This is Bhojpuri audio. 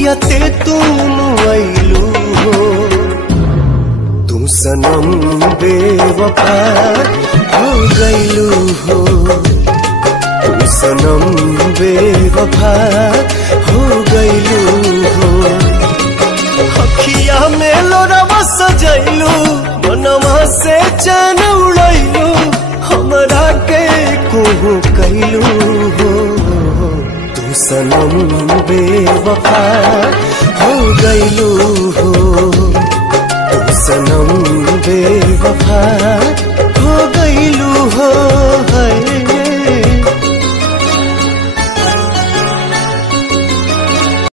जियते तुम आइलू हो तू सनम बेवफा हो गइलू हो तू सनम बेवफा हो गइलू हो अखिया में लोरावा सजैलू मनवा से चैन उड़ैलू हमरा के कोहू कैलू हो तू सनम बेवफा हो गइलू हो तू सनम बेवफा